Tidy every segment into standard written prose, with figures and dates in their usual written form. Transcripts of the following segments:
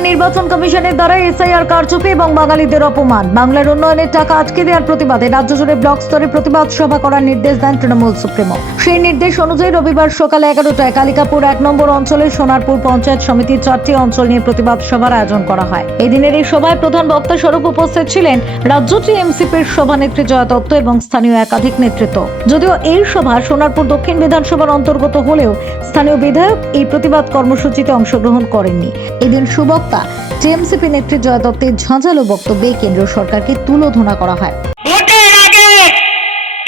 বাংলার নির্বাচন কমিশনের দ্বারা এসআইআর কারচুপি এবং বাঙালিদের অপমান। বাংলার উন্নয়নের টাকা আটকে দেওয়ার প্রতিবাদে রাজ্য জুড়ে ব্লক স্তরে প্রতিবাদ সভা করার নির্দেশ দেন তৃণমূল সুপ্রিমো। সেই নির্দেশ অনুযায়ী রবিবার সকাল 11টায় কালিকাপুর 1 নম্বর অঞ্চলের সোনারপুর পঞ্চায়েত সমিতির 4টি অঞ্চল নিয়ে প্রতিবাদ সভার আয়োজন করা হয়। এদিনের এই সভায় প্রধান বক্তা স্বরূপ উপস্থিত ছিলেন রাজ্য টিএমসিপির সভানেত্রী জয়া দত্ত এবং স্থানীয় একাধিক নেতৃত্ব। যদিও এই সভা সোনারপুর দক্ষিণ বিধানসভার অন্তর্গত হলেও স্থানীয় বিধায়ক এই প্রতিবাদ কর্মসূচিতে অংশগ্রহণ করেননি। এদিন সুবক্তা টিএমসিপি নেত্রী জয়া দত্তের ঝাঁঝালো বক্তব্যে কেন্দ্রীয় সরকারকে তুলোধনা করা হয়। ভোটের আগে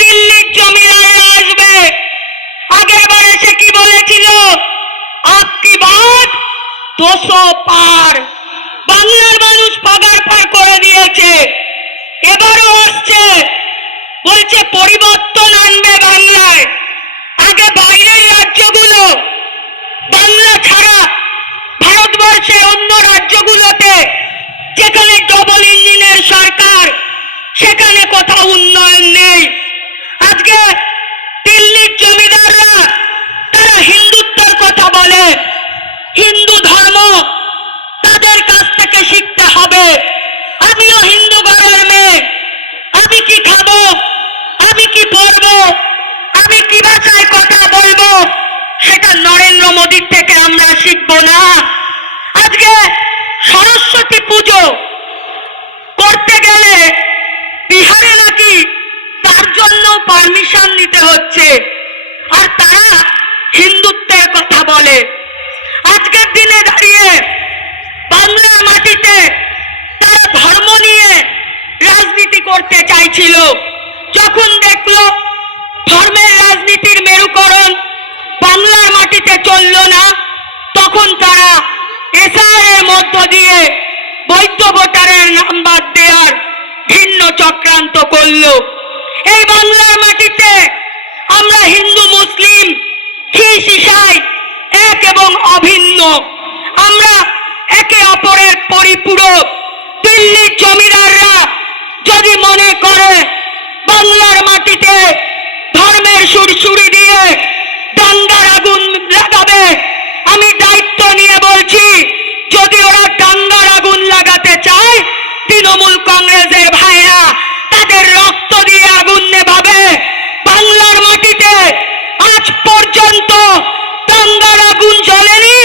দিল্লির জমিদাররা আসবে। আগের বার এসে কি বলেছিল? আপকি বাত 200 পার। বাংলার মানুষ পাগার পার করে দিয়েছে। এবারও আসছে, বলছে পরিবর্তন আনবে বাংলায়। আগে বাইরের রাজ্যগুলো বাংলা ছাড়া ভারতবর্ষে অন্য রাজ্যগুলোতে যেখানে ডবল ইঞ্জিনের সরকার, সেখানে কোথাও উন্নয়ন নেই। আজকে দিল্লির জমিদাররা তারা হিন্দুত্বের কথা বলে। হিন্দু ধর্ম তাদের কাছ থেকে শিখতে হবে। আমিও হিন্দু ঘরের মেয়ে। আমি কি খাবো, আমি কি পরবো, আমি কি ভাষায় কথা বলবো, সেটা নরেন্দ্র মোদীর থেকে আমরা শিখবো না। আজকে সরস্বতী পুজো করতে গেলে বিহারে নাকি তার জন্য পারমিশন নিতে হচ্ছে, আর তারা হিন্দুত্বের কথা বলে। আজকের দিনে দাঁড়িয়ে বাংলার মাটিতে তারা ধর্ম নিয়ে রাজনীতি করতে চাইছিল। যখন দেখলো ধর্মের রাজনীতির মেরুকরণ বাংলার মাটিতে চলল না, তখন তারা এসআইআর মধ্য দিয়ে বৈধ ভোটারের নাম বাদ দেওয়ার ভিন্ন চক্রান্ত করলো। এই বাংলার মাটিতে আমরা হিন্দু মুসলিম খ্রিস্ট ঈসাই এক এবং অভিন্ন। আমরা একে অপরের পরিপূরক। দিল্লির জমিদাররা যদি মনে করে বাংলার মাটিতে ধর্মের সুরসুরি দিয়ে দাঙ্গার আগুন লাগাবে, আমি দায়িত্ব নিয়ে বলছি, যদি ওরা দাঙ্গার আগুন লাগাতে চায়, তৃণমূল কংগ্রেসের ভাইরা তাদের রক্ত দিয়ে আগুন নেভাবে। বাংলার মাটিতে আজ পর্যন্ত দাঙ্গার আগুন জ্বলেনি,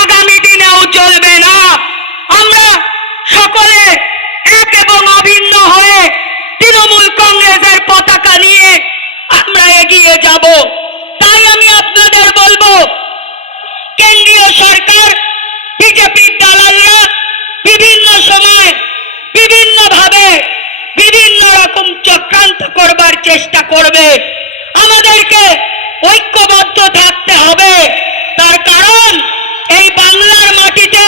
আগামী দিনেও জ্বলবে না। আমরা সকলে এক এবং অভিন্ন হয়ে তৃণমূল কংগ্রেসের পতাকা নিয়ে আমরা এগিয়ে যাব। তাই আমি আপনাদের বলবো, কেন্দ্রীয় সরকার বিজেপির দালালরা বিভিন্ন সময় বিভিন্ন ভাবে বিভিন্ন রকম চক্রান্ত করবার চেষ্টা করবে। আমাদেরকে ঐক্যবদ্ধ থাকতে হবে। তার কারণ এই বাংলার মাটিতে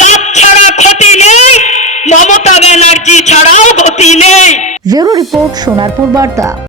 লাভ ছাড়া ক্ষতি নেই, মমতা ব্যানার্জি ছাড়াও গতি নেই। ব্যুরো রিপোর্ট, সোনারপুর বার্তা।